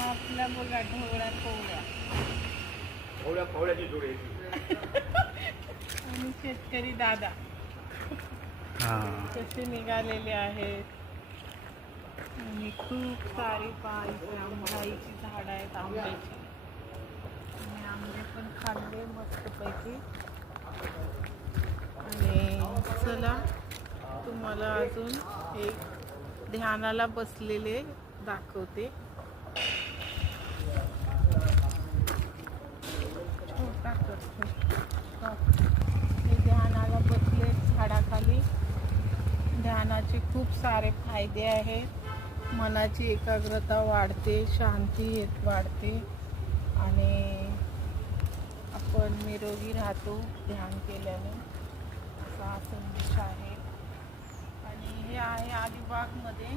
आपला बघा ढोळ्या पवळ्याची जोडी आणि शेतकरी दादा कसे निघालेले आहेत. आणि खूप सारी आंब्याची झाडं आहेत आंब्याची. आणि आंबे पण खाल्ले मस्तपैकी. आणि चला तुम्हाला अजून एक ध्यानाला बसलेले दाखवते. छोटा करतो हे ध्यानाला बसले झाडाखाली. ध्यानाचे खूप सारे फायदे आहेत. मनाची एकाग्रता वाढते, शांती वाढते आणि आपण निरोगी राहतो ध्यान केल्याने, असा संदेश आहे. आणि हे आहे अलिबागमध्ये